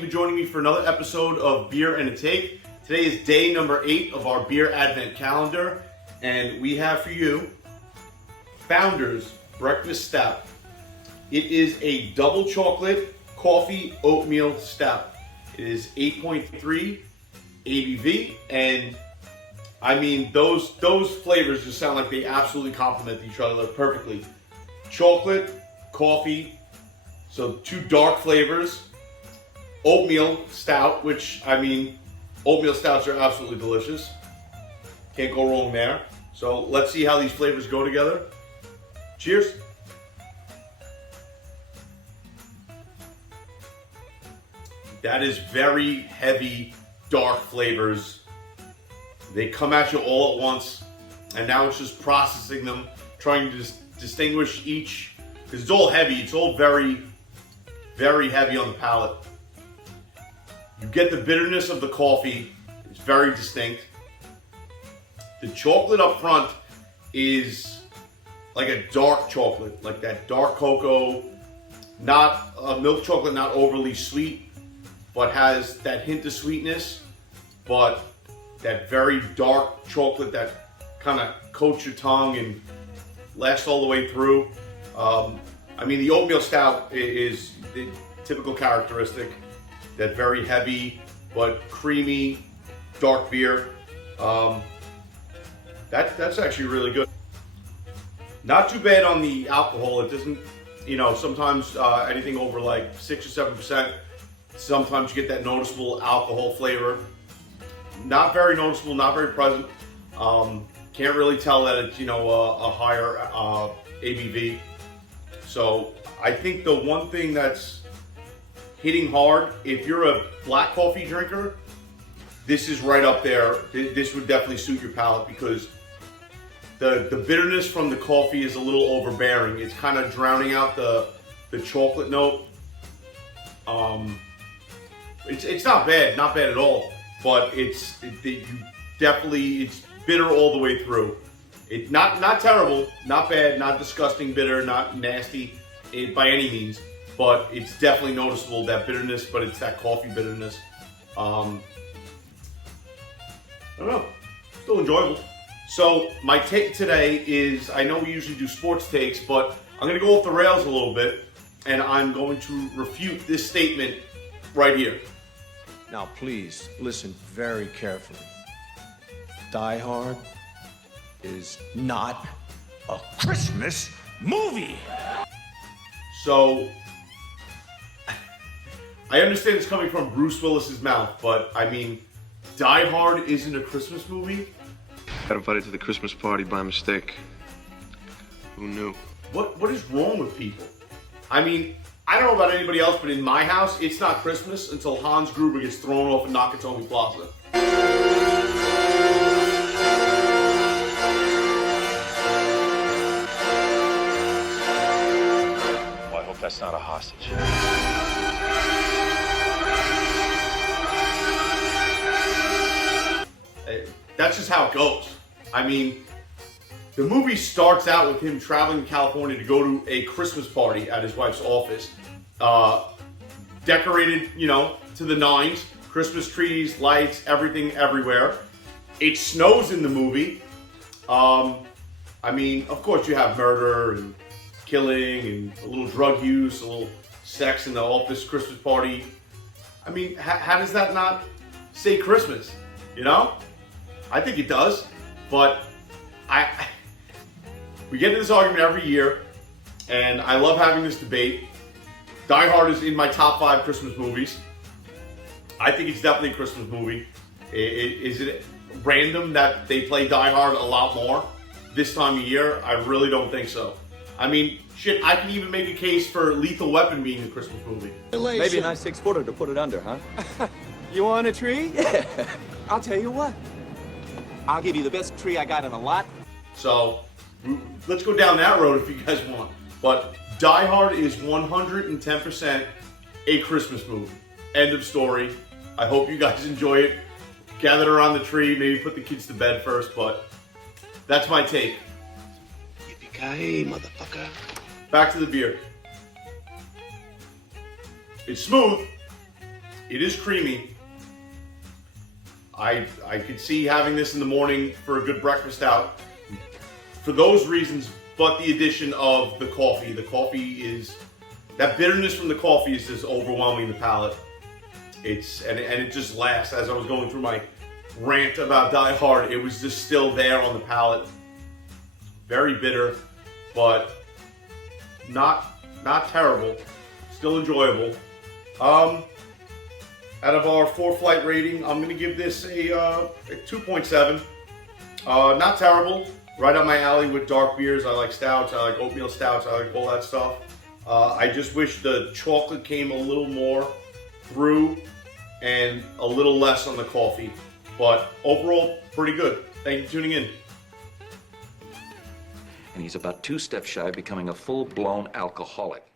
you for joining me for another episode of Beer and a Take. Today is day number 8 of our beer advent calendar, and we have for you Founders Breakfast Stout. It is a double chocolate coffee oatmeal stout. It is 8.3 ABV, and I mean those flavors just sound like they absolutely complement each other perfectly. Chocolate, coffee, so 2 dark flavors. Oatmeal stout, which, I mean, oatmeal stouts are absolutely delicious. Can't go wrong there. So let's see how these flavors go together. Cheers. That is very heavy, dark flavors. They come at you all at once, and now it's just processing them, trying to distinguish each, because it's all heavy. It's all very, very heavy on the palate. You get the bitterness of the coffee. It's very distinct. The chocolate up front is like a dark chocolate, like that dark cocoa, not a milk chocolate, not overly sweet, but has that hint of sweetness, but that very dark chocolate that kind of coats your tongue and lasts all the way through. I mean, the oatmeal stout is the typical characteristic. That very heavy but creamy dark beer. That's actually really good. Not too bad on the alcohol. It doesn't, sometimes anything over like 6 or 7%. Sometimes you get that noticeable alcohol flavor. Not very noticeable, not very present. Can't really tell that it's a higher ABV. So I think the one thing that's hitting hard, if you're a black coffee drinker, this is right up there. This would definitely suit your palate because the bitterness from the coffee is a little overbearing. It's kind of drowning out the chocolate note. It's not bad at all, but it's bitter all the way through. It's not terrible, not bad, not disgusting bitter, not nasty by any means. But it's definitely noticeable, that bitterness, but it's that coffee bitterness. I don't know, still enjoyable. So my take today is, I know we usually do sports takes, but I'm gonna go off the rails a little bit, and I'm going to refute this statement right here. Now please, listen very carefully. Die Hard is not a Christmas movie. So, I understand it's coming from Bruce Willis's mouth, but I mean, Die Hard isn't a Christmas movie? Got invited to the Christmas party by mistake. Who knew? What is wrong with people? I mean, I don't know about anybody else, but in my house, it's not Christmas until Hans Gruber gets thrown off at Nakatomi Plaza. Well, I hope that's not a hostage. That's just how it goes. I mean, the movie starts out with him traveling to California to go to a Christmas party at his wife's office. Decorated, to the nines. Christmas trees, lights, everything everywhere. It snows in the movie. I mean, of course you have murder and killing and a little drug use, a little sex in the office Christmas party. I mean, how does that not say Christmas, I think it does, but we get into this argument every year, and I love having this debate. Die Hard is in my top 5 Christmas movies. I think it's definitely a Christmas movie. Is it random that they play Die Hard a lot more this time of year? I really don't think so. I mean, shit, I can even make a case for Lethal Weapon being a Christmas movie. Maybe a nice 6-footer to put it under, huh? You want a tree? Yeah. I'll tell you what. I'll give you the best tree I got in a lot. So, let's go down that road if you guys want. But Die Hard is 110% a Christmas movie. End of story. I hope you guys enjoy it. Gather around the tree, maybe put the kids to bed first, but that's my take. Yippee-ki-yay, motherfucker. Back to the beer. It's smooth. It is creamy. I could see having this in the morning for a good breakfast stout. For those reasons, but the addition of the coffee. The coffee is, that bitterness from the coffee is just overwhelming the palate. And it just lasts. As I was going through my rant about Die Hard, it was just still there on the palate. Very bitter, but not terrible. Still enjoyable. Out of our 4-flight rating, I'm gonna give this a 2.7. Not terrible. Right up my alley with dark beers. I like stouts. I like oatmeal stouts. I like all that stuff. I just wish the chocolate came a little more through and a little less on the coffee. But overall, pretty good. Thank you for tuning in. And he's about 2 steps shy of becoming a full-blown alcoholic.